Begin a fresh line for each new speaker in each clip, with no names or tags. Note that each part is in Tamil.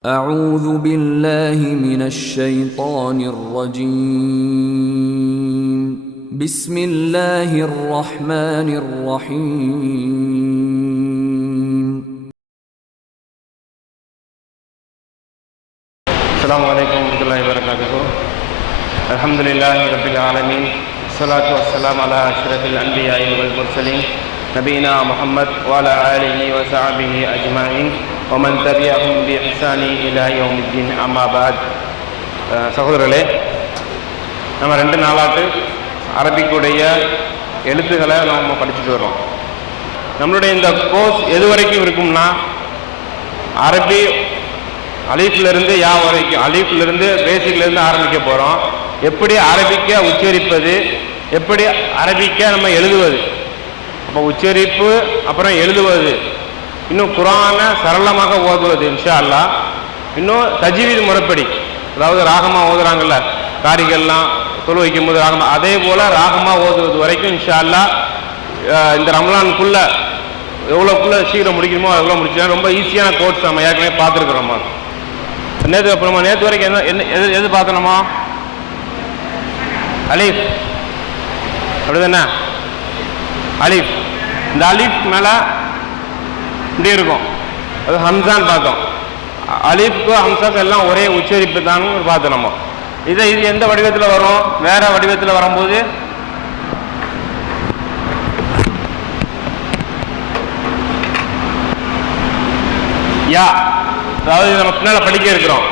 أعوذ بالله من الشيطان الرجيم. بسم الله الرحمن الرحيم.
السلام عليكم ورحمة الله وبركاته. الحمد لله رب العالمين الصلاة والسلام على أشرف الأنبياء والمرسلين نبينا محمد وعلى آله وصحبه أجمعين ஒமன் தபியாகும் பி ஹசானி இலா யோமித்தின் அம்மாபாத் சகோதரர்களே நம்ம ரெண்டு நாளாட்டு அரபிக்குடைய எழுத்துக்களை நம்ம படிச்சுட்டு வரோம் நம்மளுடைய இந்த கோர்ஸ் எது வரைக்கும் இருக்கும்னா அரபி அலீஃப்லேருந்து யா வரைக்கும் அலீஃப்லேருந்து பேசிக்லேருந்து ஆரம்பிக்க போகிறோம் எப்படி அரபிக்க உச்சரிப்பது எப்படி அரபிக்க நம்ம எழுதுவது? அப்போ உச்சரிப்பு அப்புறம் எழுதுவது. இன்னும் குரானை சரளமாக ஓதுவது இன்ஷா அல்லா இன்னும் தஜ்வீத் முறைப்படி. அதாவது ராகமாக ஓதுறாங்கல்ல காரிகள்லாம் தொழு வைக்கும் போது ராகமாக அதே போல் ராகமாக ஓதுவது வரைக்கும் இன்ஷா அல்லா இந்த ரம்லானுக்குள்ளே எவ்வளோக்குள்ளே சீக்கிரம் முடிக்கணுமோ எவ்வளோ முடிச்சுனா ரொம்ப ஈஸியான கோர்ஸ் நம்ம ஏற்கனவே பார்த்துருக்குறோம் நம்ம. நேற்று அப்புறமா நேற்று வரைக்கும் என்ன என்ன எது எது பார்க்கணுமா அலீஃப். அப்படிதானே? அலீஃப். இந்த அலீஃப் மேலே இப்படி இருக்கும். அது ஹம்சான்னு பார்த்தோம். அ- ஹம்சாக்கு எல்லாம் ஒரே உச்சரிப்பு தான் பார்த்தோம் நம்ம. இதை இது எந்த வடிவத்தில் வரும்? வேற வடிவத்தில் வரும்போது? யா. அதாவது நம்ம பின்னால் படிக்க இருக்கிறோம்.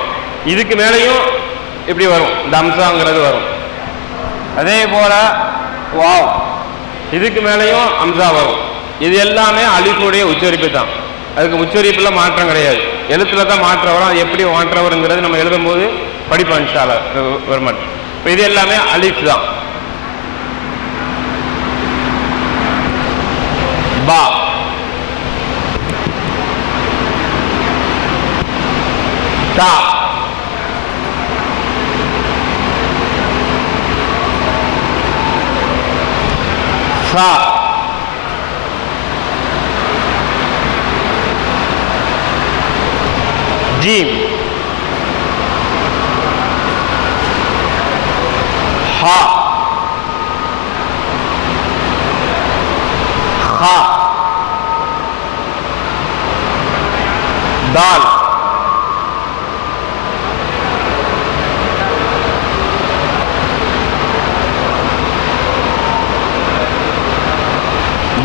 இதுக்கு மேலேயும் இப்படி வரும். இந்த அம்சாங்கிறது வரும். அதே போல வாவ். இதுக்கு மேலேயும் அம்சா வரும். இது எல்லாமே அலிஃபுடைய உச்சரிப்பு தான். அதுக்கு உச்சரிப்புல மாற்றம் கிடையாது. எழுத்துல தான் மாற்றம் வரும். அது எப்படி மாற்றவருங்கிறது நம்ம எழுதும்போது படிப்போம் இன்ஷால வருமாட் இப்போ இது எல்லாமே அலிஃப் தான். பா. தா. சா. جيم ஹா ஹா دال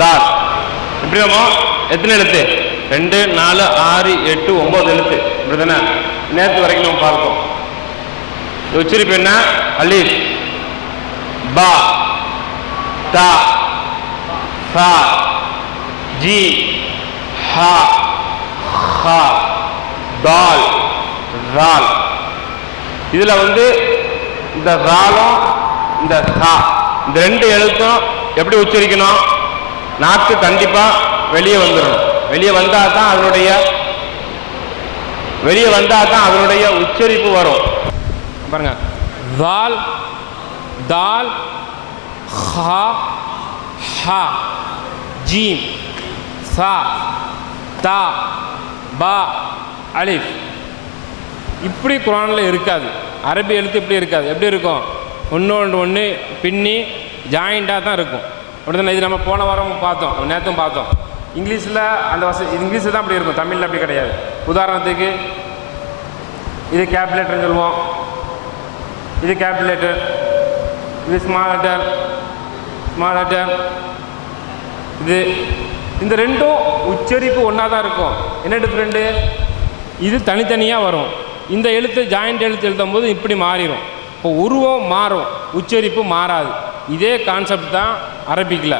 தால் எப்படி நம்ம எத்தனை எழுத்து? ரெண்டு நாலு ஆறு எட்டு ஒன்பது எழுத்து. இப்படிதானே? நேற்று வரைக்கும் நம்ம பார்த்தோம். இது உச்சரிப்பு என்ன? அலீஃப். பா. தா. சா. ஜி. ஹா. ஹா. தால். ரால். இதில் வந்து இந்த ராலும் இந்த சா இந்த ரெண்டு எழுத்தும் எப்படி உச்சரிக்கணும்? நாக்கு கண்டிப்பாக வெளியே வந்துடும் வெளியே வந்தால் தான் அதனுடைய வெளியே வந்தால் தான் அதனுடைய உச்சரிப்பு வரும். பாருங்க.
தால் தால் ஹா ஹா ஜீம் சா தா பா அலிஃப். இப்படி குரானில் இருக்காது. அரபி எழுத்து இப்படி இருக்காது. எப்படி இருக்கும்? ஒன்று ஒன்று ஒன்று பின்னி ஜாயிண்டாக தான் இருக்கும். உடனே இது நம்ம போன வாரம் பார்த்தோம். நேரத்தும் பார்த்தோம். இங்கிலீஷில் அந்த வசதி இங்கிலீஷில் தான் அப்படி இருக்கும். தமிழில் அப்படி கிடையாது. உதாரணத்துக்கு இது கேப்லேட்டர்னு சொல்லுவோம். இது கேபிலேட்டர் இது ஸ்மால் லெட்டர் ஸ்மால் லெட்டர் இது இந்த ரெண்டும் உச்சரிப்பு ஒன்றா தான் இருக்கும். என்ன டிஃப்ரெண்ட்டு இது தனித்தனியாக வரும். இந்த எழுத்து ஜாயிண்ட் எழுத்து எழுதும் போது இப்படி மாறிடும் இப்போ உருவம் மாறும். உச்சரிப்பு மாறாது. இதே கான்செப்ட் தான் அரபிக்கில்.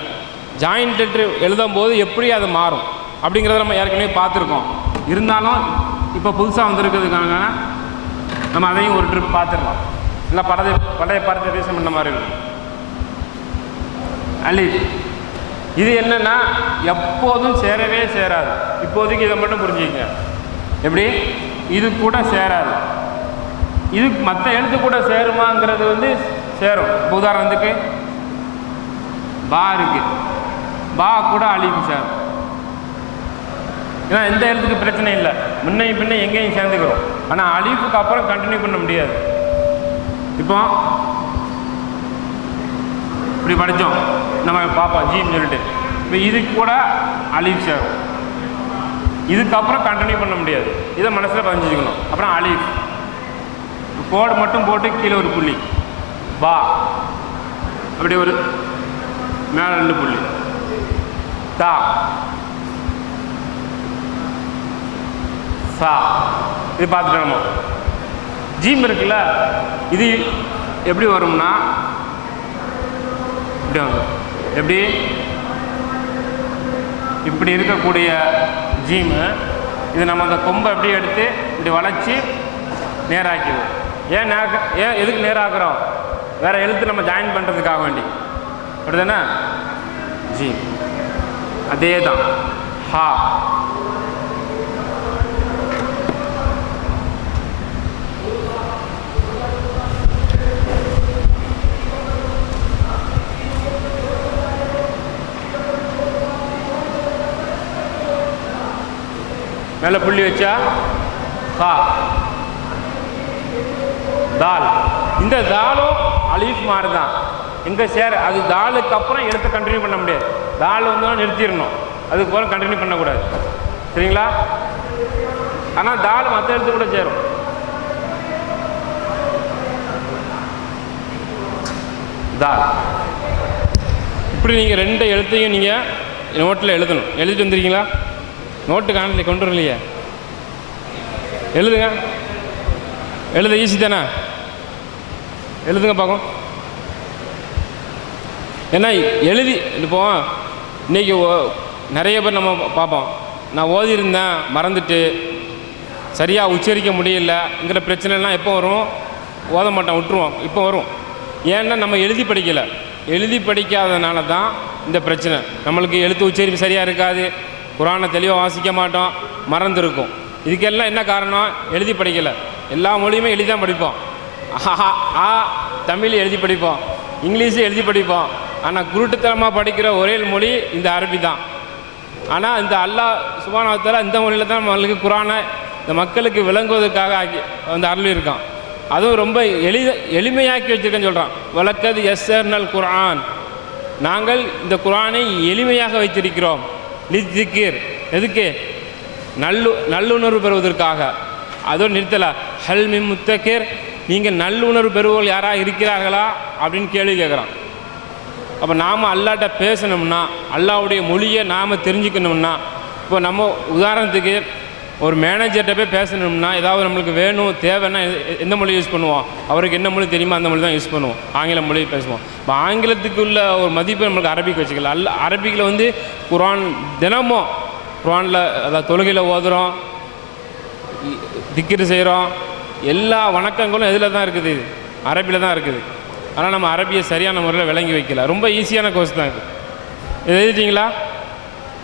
ஜாயிண்ட் லெட்ரு எழுதும் போது எப்படி அது மாறும்? அப்படிங்கிறத நம்ம ஏற்கனவே பார்த்துருக்கோம். இருந்தாலும் இப்போ புதுசாக வந்திருக்கிறதுக்காக நம்ம அதையும் ஒரு ட்ரிப் பார்த்துடலாம். இல்லை பழைய பழைய படத்தை ரீசன் பண்ண மாதிரி இருக்கும். அலீஃப் இது என்னன்னா எப்போதும் சேரவே சேராது. இப்போதைக்கு இதை மட்டும் புரிஞ்சுக்கங்க. எப்படி? இது கூட சேராது. இது மற்ற எழுத்து கூட சேருமாங்கிறது வந்து சேரும். உதாரணத்துக்கு பா இருக்கு. பா கூட அழியும் சார்.
ஏன்னா எந்த எழுத்துக்கு பிரச்சனை இல்லை. முன்னையும் பின்ன எங்கேயும் சேர்ந்துக்கிறோம். ஆனால் அழிவுக்கு அப்புறம் கண்டினியூ பண்ண முடியாது. இப்போ இப்படி படித்தோம். நம்ம பார்ப்போம். ஜின்னு சொல்லிட்டு. இப்போ இதுக்கு கூட அலீஃப் சேரும் இதுக்கப்புறம் கண்டினியூ பண்ண முடியாது. இதை மனசில் பதிஞ்சுக்கணும். அப்புறம் அலீஃப் கோடு மட்டும் போட்டு கீழே ஒரு புள்ளி. பா அப்படி ஒரு மேலே ரெண்டு புள்ளி. தா சா இது பார்த்துட்டு நம்ம ஜீம் இருக்குல்ல? இது எப்படி வரும்னா? இப்படி வரும் எப்படி? இப்படி இருக்கக்கூடிய ஜீமு. இது நம்ம அந்த கொம்பை எப்படி எடுத்து இப்படி வளைச்சி நேராக்கிடுவோம். ஏன் நேக்க ஏன் எதுக்கு நேராக்குறோம்? வேறு எழுத்து நம்ம ஜாயின் பண்ணுறதுக்காக வேண்டி. அப்படி தானே ஜீம். அதே தான் ஹா. மேலே புள்ளி வச்சா? ஹா. தால். இந்த தாலும் அலீஃப் மாதிரி தான் எங்கே சேர் அது தாலுக்கு அப்புறம் எடுத்து கண்டினியூ பண்ண முடியாது. தாள் வந்து நிறுத்திடணும். அதுக்கப்புறம் கண்டினியூ பண்ணக்கூடாது. சரிங்களா? ஆனால் தாள் மற்ற எழுத்து கூட சேரும். தால். இப்படி நீங்கள் ரெண்டு எழுத்தையும் நீங்கள் நோட்டில் எழுதணும். எழுதிட்டு வந்துருக்கீங்களா? நோட்டு காணல கொண்டு வரலையே. எழுதுங்க. எழுத ஈஸி தானே? எழுதுங்க பார்க்கும் ஏன்னா எழுதி இப்போ இன்றைக்கி ஓ- நிறைய பேர் நம்ம பார்ப்போம். நான் ஓதியிருந்தேன் மறந்துட்டு சரியாக உச்சரிக்க முடியலங்கிற பிரச்சனைலாம் எப்போ வரும்? ஓத மாட்டோம் விட்டுருவோம் இப்போ வரும். ஏன்னா நம்ம எழுதி படிக்கலை. எழுதி படிக்காதனால தான் இந்த பிரச்சனை. நம்மளுக்கு எழுத்து உச்சரிப்பு சரியாக இருக்காது. குரானை தெளிவாக வாசிக்க மாட்டோம் மறந்துருக்கும். இதுக்கெல்லாம் என்ன காரணம்? எழுதி படிக்கலை. எல்லா மொழியுமே எழுதி தான் படிப்போம். ஆஹா ஆ தமிழ் எழுதி படிப்போம். இங்கிலீஷு எழுதி படிப்போம். ஆனால் குருட்டுத்தனமாக படிக்கிற ஒரே மொழி இந்த அரபி தான். ஆனால் இந்த அல்லாஹ் சுபானவத்தால் இந்த மொழியில் தான் நம்மளுக்கு குரானை இந்த மக்களுக்கு விளங்குவதற்காக ஆக்கி வந்து அருளியிருக்கான். அதுவும் ரொம்ப எளித எளிமையாக்கி வச்சுருக்கேன்னு சொல்கிறான் வழக்கது எஸ்எர்னல் குரான் நாங்கள் இந்த குரானை எளிமையாக வைத்திருக்கிறோம். லித்திக்கிர் எதுக்கு? நல்லு நல்லுணர்வு பெறுவதற்காக. அதோடு நிறுத்தலை. ஹல்மி மிம் நீங்கள் நல்லுணர்வு பெறுவோர் யாராக இருக்கிறார்களா? அப்படின்னு கேள்வி கேட்குறான் அப்போ நாம் அல்லாட்ட பேசணும்னா அல்லாவுடைய மொழியை நாம் தெரிஞ்சுக்கணும்னா இப்போ நம்ம உதாரணத்துக்கு ஒரு மேனேஜர்கிட்ட போய் பேசணும்னா ஏதாவது நம்மளுக்கு வேணும் தேவைன்னா எ- எந்த மொழி யூஸ் பண்ணுவோம்? அவருக்கு என்ன மொழி தெரியுமோ அந்த மொழி தான் யூஸ் பண்ணுவோம். ஆங்கில மொழி பேசுவோம். இப்போ ஆங்கிலத்துக்கு உள்ள ஒரு மதிப்பு நம்மளுக்கு அரபிக் வச்சுக்கலாம். அல்ல அரபிக்கில் வந்து குரான் தினமும் குரானில் அதாவது தொழுகையில் ஓதுறோம் திக்கிரு செய்கிறோம் எல்லா வணக்கங்களும் எதில் தான் இருக்குது? இது அரபியில் தான் இருக்குது. ஆனால் நம்ம அரபியை சரியான முறையில் விளங்கி வைக்கல. ரொம்ப ஈஸியான கோர்ஸ் தான் இது. இது எழுதிட்டீங்களா?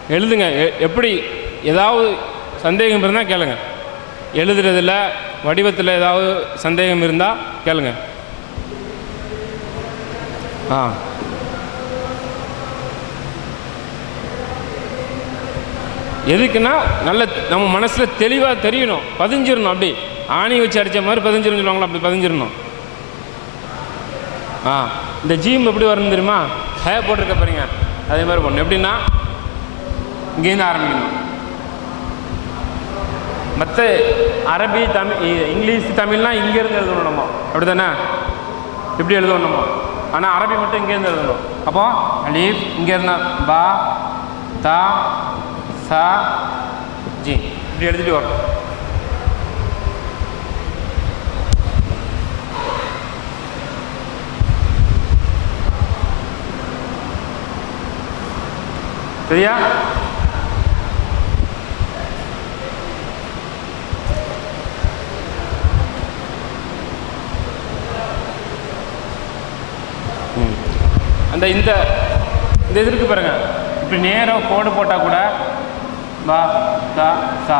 எழுதுங்க. எ- எப்படி? ஏதாவது சந்தேகம் இருந்தால் கேளுங்க. எழுதுறதில் வடிவத்தில் ஏதாவது சந்தேகம் இருந்தால் கேளுங்க. ஆ. எதுக்குன்னா நல்ல நம்ம மனசில் தெளிவாக தெரியணும். பதிஞ்சிடணும் அப்படி. ஆணி வச்சு அடித்த மாதிரி பதிஞ்சிருன்னு சொல்லுவாங்களா? அப்படி பதிஞ்சிடணும் ஆ இந்த ஜீம் எப்படி வரணும் தெரியுமா? ஹே போட்டிருக்க பாருங்க. அதே மாதிரி பண்ணணும் எப்படின்னா இங்கேருந்து ஆரம்பிக்கணும். மற்ற அரபி தமிழ் இங்கிலீஷ் தமிழ்னா இங்கேருந்து எழுதணும்? நம்ம அப்படி தானே இப்படி எழுதணும்? நம்ம ஆனால் அரபி மட்டும் இங்கேருந்து எழுதணும். அப்போ அலீஃப் இங்கேருந்தா பா தா சா ஜி. இப்படி எழுதிட்டு வரணும். சரியா? ம். அந்த இந்த இந்த இது இருக்கு பாருங்க. இப்படி நேராக கோடு போட்டால் கூட பா சா சா.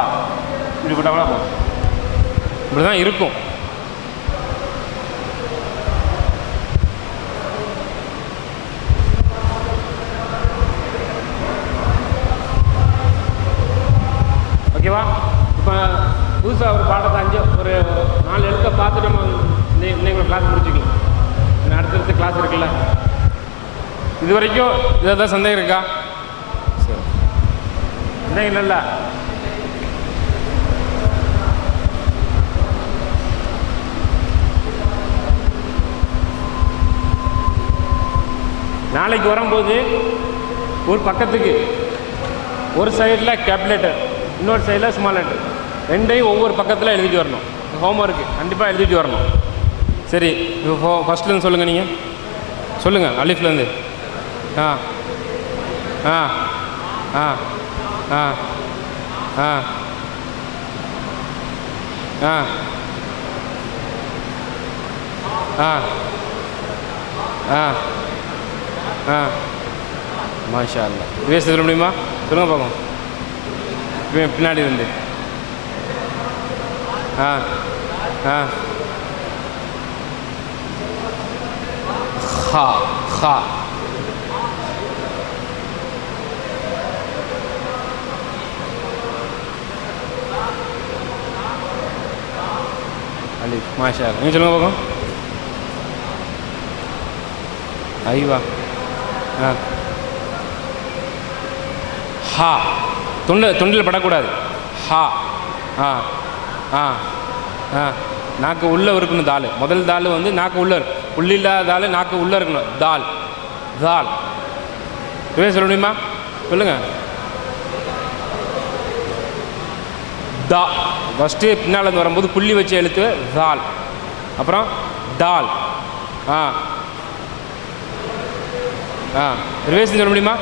இப்படி போட்டால் கூட போகும் இப்படி தான் இருக்கும். ஒரு நாலு எழுத்தை பார்த்துட்டு நம்ம இன்னைக்கு கிளாஸ் முடிச்சுக்கலாம். இன்னும் அடுத்தடுத்த கிளாஸ் இருக்குல்ல? இது வரைக்கும் இதை தான் சந்தேகம் இருக்கா? சரி. சந்தேகம் இல்லைல்ல? நாளைக்கு வரும்போது ஒரு பக்கத்துக்கு ஒரு சைடில் கேப்லேட்டர் இன்னொரு சைடில் ஸ்மால் லெட்டர் ரெண்டையும் ஒவ்வொரு பக்கத்தில் எழுதிட்டு வரணும். ஹோம்ஒர்க்கு கண்டிப்பாக எழுதிட்டு வரணும். சரி இப்போ ஃபஸ்ட்லேருந்து சொல்லுங்கள் நீங்கள் சொல்லுங்கள் அலிஃப்லேருந்து ஆ ஆ ஆ ஆ ஆ ஆ ஆ ஆ ஆ. மாஷா அல்லா ரிவேஸ் சொல்ல முடியுமா? சொல்லுங்கள் பார்ப்போம் பி- பின்னாடி இருந்து. Ah. Ah. Ja, ja. Alif, mashallah. Ini coba. Ahí va. Ah. Ha. தொண்டில் தொண்டில் படக்கூடாது ஹா ஆ ஆ ஆ. நாக்கு உள்ளே இருக்கணும் தால் முதல் தால் வந்து நாக்கு உள்ளே இருக்கு. புள்ளி இல்லாத தால் நாக்கு உள்ளே இருக்கணும். தால் தால் இதுவே சொல்ல முடியுமா? சொல்லுங்கள் தா. ஃபஸ்ட்டு பின்னால் வரும்போது புள்ளி வச்சு எழுத்து தால் அப்புறம் தால் ஆ. ஆ. ரிவேஸ் சொல்ல முடியுமா?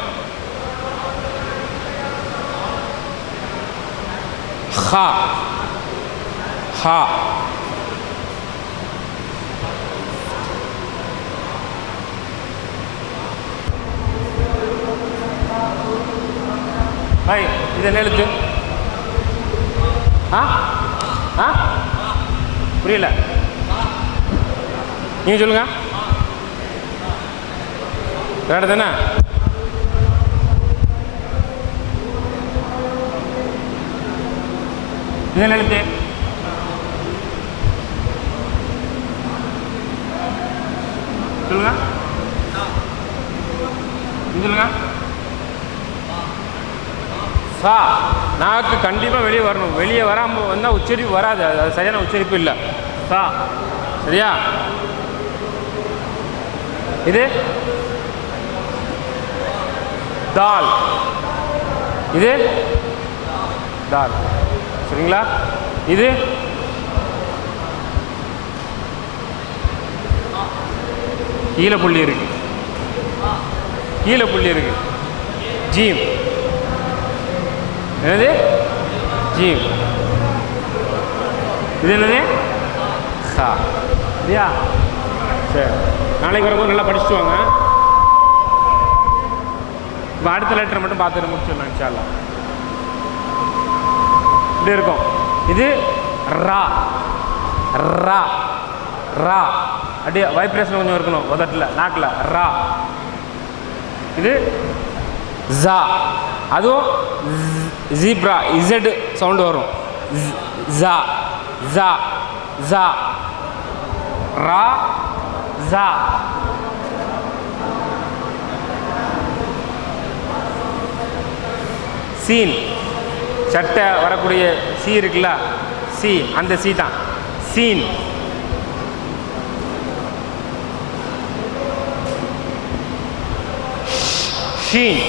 ஹா. ஹா ஹாய் இது என்ன எழுத்து ஆ? ஆ? புரியல. நீங்கள் சொல்லுங்க. வேறு தானே இதெல்லாம் எழுத்து சொல்லுங்க நீங்க சொல்லுங்க சா நாக்கு கண்டிப்பாக வெளியே வரணும். வெளியே வராமல் வந்தால் உச்சரிப்பு வராது. அது சரியான உச்சரிப்பு இல்லை. சா சரியா? இது? தால். இது? தால். சரிங்களா? இது? கீழே புள்ளி இருக்கு. கீழே புள்ளி இருக்கு. ஜீம். என்னது? ஜீவ். இது என்னது? ஹா. சரி. நாளைக்கு வரும்போது நல்லா படிச்சுட்டு வாங்க. இப்போ அடுத்த லெட்டரை மட்டும் பார்த்துட்டு முடிச்சிடலாம் இன்ஷால்லா இப்படி இருக்கும். இது ரா. ரா. ரா. அப்படியே வைப்ரேஷன் கொஞ்சம் இருக்கணும் உதட்டில் நாக்கில். ரா. இது ஜா. அதுவும் ஜீப்ரா இசட் சவுண்டு வரும். ஜா ஜா ஜா ரா ஜா சீன். சட்டை வரக்கூடிய சி இருக்குல்ல? சி அந்த சி தான். சீன். ஷீன்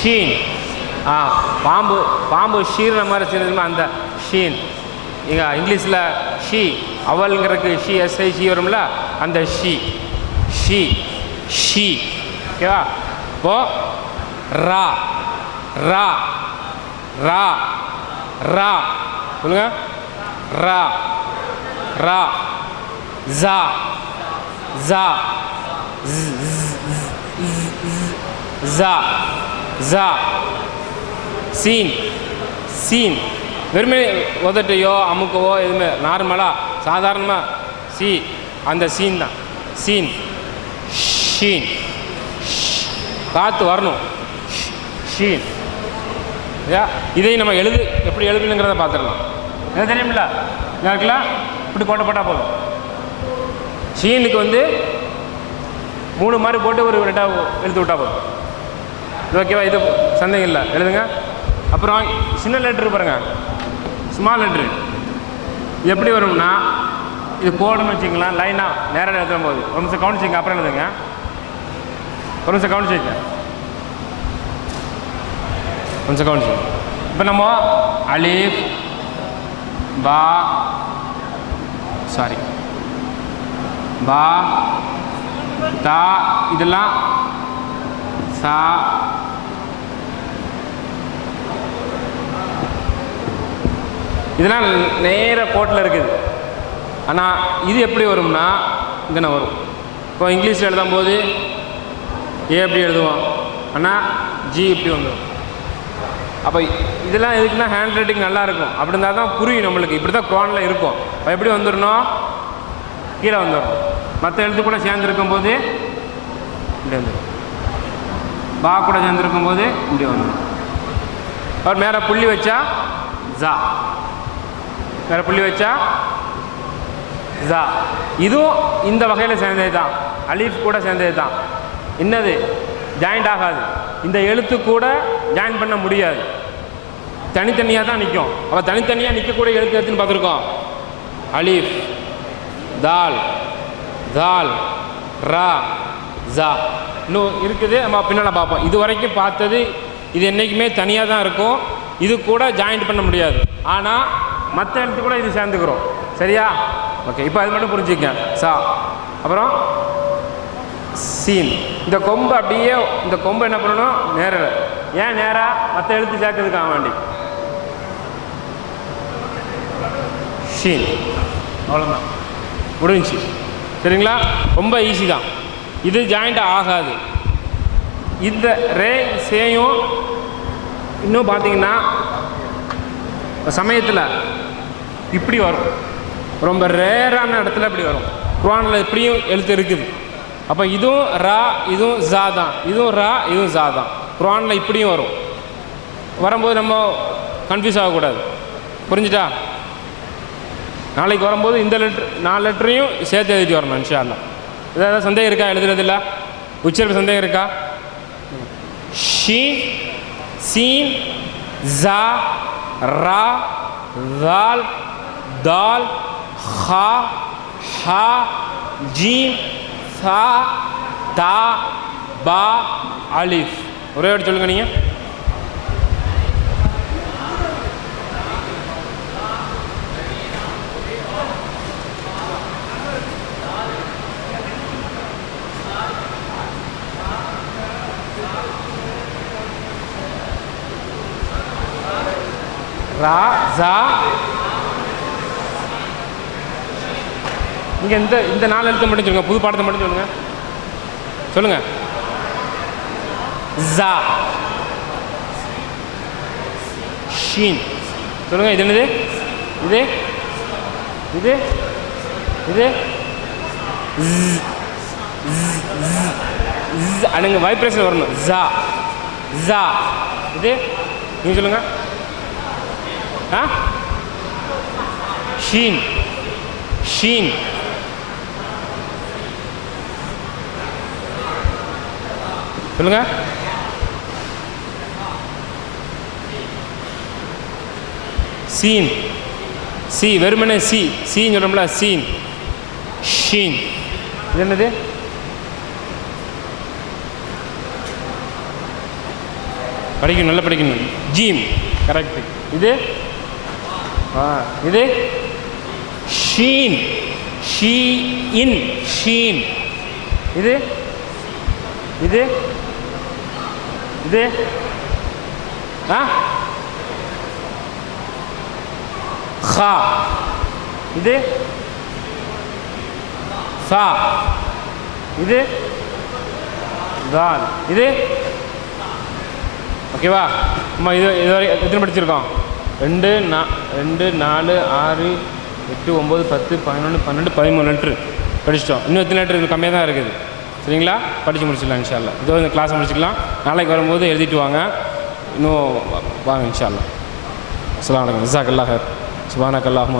ஷீன் பாம்பு பாம்பு ஷீர்ன மாதிரி சின்ன அந்த ஷீன். இங்கே இங்கிலீஷில் ஷீ அவல்ங்கிறதுக்கு ஷி எஸ்ஐ ஷி வரும்ல அந்த ஷி. She she. ஓகேவா? இப்போ ரா ரா ரா ரா. சொல்லுங்க. ரா ரா ஜா ஜா ஜா ஜா. சீன் சீன். வெறுமே உதட்டையோ அமுக்கவோ எதுவுமே நார்மலாக சாதாரணமாக சி. அந்த சீன் தான். சீன். ஷீன். காற்று வரணும். ஷீன். இதை நம்ம எழுது எப்படி எழுதணுங்கிறத பார்த்துடலாம். என்ன தெரியுமில்ல? இதா இப்படி கோட்டை போட்டால் போதும். ஷீனுக்கு வந்து மூணு மாதிரி போட்டு ஒரு ரெண்டாக எழுத்து விட்டா போதும். இது ஓகேவா? இது சந்தேகம் இல்லை. எழுதுங்க. அப்புறம் சின்ன லெட்ரு பாருங்கள் ஸ்மால் லெட்ரு இது எப்படி வரும்னா இது கோடுன்னு வச்சுக்கலாம் லைனாக நேராக எழுதும் போது. ஒரு நிமிஷம் கவனிச்சிங்க அப்புறம் எழுதுங்க. ஒரு நிமிஷம் கவனிச்சிங்க ஒரு நிமிஷம் கவனிச்சிங்க இப்போ நம்ம அலிஃப் பா சாரி பா தா இதெல்லாம் சா இதெல்லாம் நேர கோட்டில் இருக்குது. ஆனால் இது எப்படி வரும்னா இங்கே வரும். இப்போ இங்கிலீஷில் எழுதும் போது ஏ எப்படி எழுதுவோம் ஆனால் ஜி இப்படி வந்துடும் அப்போ இதெல்லாம் எதுக்குன்னா ஹேண்ட் ரைட்டிங் நல்லாயிருக்கும் அப்படி இருந்தால் தான் புரியும் நம்மளுக்கு. இப்படி தான் குரானில் இருக்கும். அப்போ எப்படி வந்துடணும் கீழே வந்துடும் மற்ற எழுத்து கூட சேர்ந்துருக்கும் போது இப்படி வந்துடும் பா கூட சேர்ந்துருக்கும் போது இப்படி வந்துடும் அவர் மேலே புள்ளி வச்சா ஜா. வேறு புள்ளி வச்சா? ஜா இதுவும் இந்த வகையில் சேர்ந்தது தான் அலீஃப் கூட சேர்ந்தது தான் என்னது ஜாயிண்ட் ஆகாது. இந்த எழுத்து கூட ஜாயின் பண்ண முடியாது. தனித்தனியாக தான் நிற்கும் அப்போ தனித்தனியாக நிற்கக்கூடிய எழுத்து எடுத்துன்னு பார்த்துருக்கோம். அலீஃப் தால் தால் ரா ஜா. இன்னும் இருக்குது. நம்ம பின்னால் பார்ப்போம். இது வரைக்கும் பார்த்தது இது என்றைக்குமே தனியாக தான் இருக்கும். இது கூட ஜாயிண்ட் பண்ண முடியாது. ஆனால் மற்ற எழுத்து கூட இது சேர்ந்துக்கிறோம். சரியா? ஓகே இப்போ அது மட்டும் புரிஞ்சுக்க சா அப்புறம் சீன். இந்த கொம்பு அப்படியே இந்த கொம்பு என்ன பண்ணணும்? நேரில். ஏன் நேராக மற்ற எழுத்து சேர்க்கறதுக்காக வேண்டி. ஷீன் அவ்வளோதான் முடிஞ்சு சரிங்களா? ரொம்ப ஈஸி தான். இது ஜாயிண்ட் ஆகாது. இந்த ரே சேயும் இன்னும் பார்த்தீங்கன்னா சமயத்தில் இப்படி வரும். ரொம்ப ரேரான இடத்துல இப்படி வரும். குரானில் இப்படியும் எழுத்து இருக்குது. அப்போ இதுவும் ரா இதுவும் ஜா தான். இதுவும் ரா இதுவும் ஜா தான். குரானில் இப்படியும் வரும். வரும்போது நம்ம கன்ஃபியூஸ் ஆகக்கூடாது. புரிஞ்சுட்டா நாளைக்கு வரும்போது இந்த லெட்ரு நாலு லெட்டரையும் சேர்த்து எழுதிட்டு வரணும் இன்ஷா ஏதாவது சந்தேகம் இருக்கா? எழுதுறதில்ல உச்சரிப்பு சந்தேகம் இருக்கா? ஷீ சீன் ஜா ரா தால் தால் ஹா ஹா ஜீம் சா தா பா அலிஃப் ஒரே வாட்டி சொல்லுங்க நீங்கள் ரா ஜா இங்கே இந்த இந்த நாலு எழுத்து மட்டும் சொல்லுங்கள் புது பாடத்தை மட்டும் சொல்லுங்க. சொல்லுங்க. ஜா. ஷீன். சொல்லுங்க இது என்னது? இது? இது? இது? அனுங்க வைப்ரேஷன் வரணும். ஜா. ஜா. இது? நீங்கள் சொல்லுங்க. ஆ? ஷீன். ஷீன். சொல்லுங்க. சீன். சி வெறுமனே சி. சீன் சொல்கிறோம்ல சீன். ஷீன். இது என்னது? படிக்கணும் நல்லா படிக்கணும். ஜீம். கரெக்ட் இது? ஆ இது? ஷீன். ஷீ இன் ஷீன். இது? இது? இது? ஆ? ஹா இது? சா. இது? தான். இது? ஓகேவா அம்மா இது இது வரை எத்தனை படிச்சிருக்கோம்? ரெண்டு நா ரெண்டு நாலு ஆறு எட்டு ஒம்பது பத்து பதினொன்று பன்னெண்டு பதிமூணு லெட்ரு படிச்சிட்டோம். இன்னும் எத்தனை லெட்ரு கம்மியாக தான் இருக்குது. சரிங்களா? படித்து முடிச்சிடலாம் இன்ஷால்லா இதோ இந்த கிளாஸ் முடிச்சுக்கலாம். நாளைக்கு வரும்போது எழுதிட்டு வாங்க. இன்னும் வாங்க இன்ஷால்லா அஸ்லாம் அலைக்கும். ஜிசாக் அல்லாஹர் சுபானக் அல்லாஹ்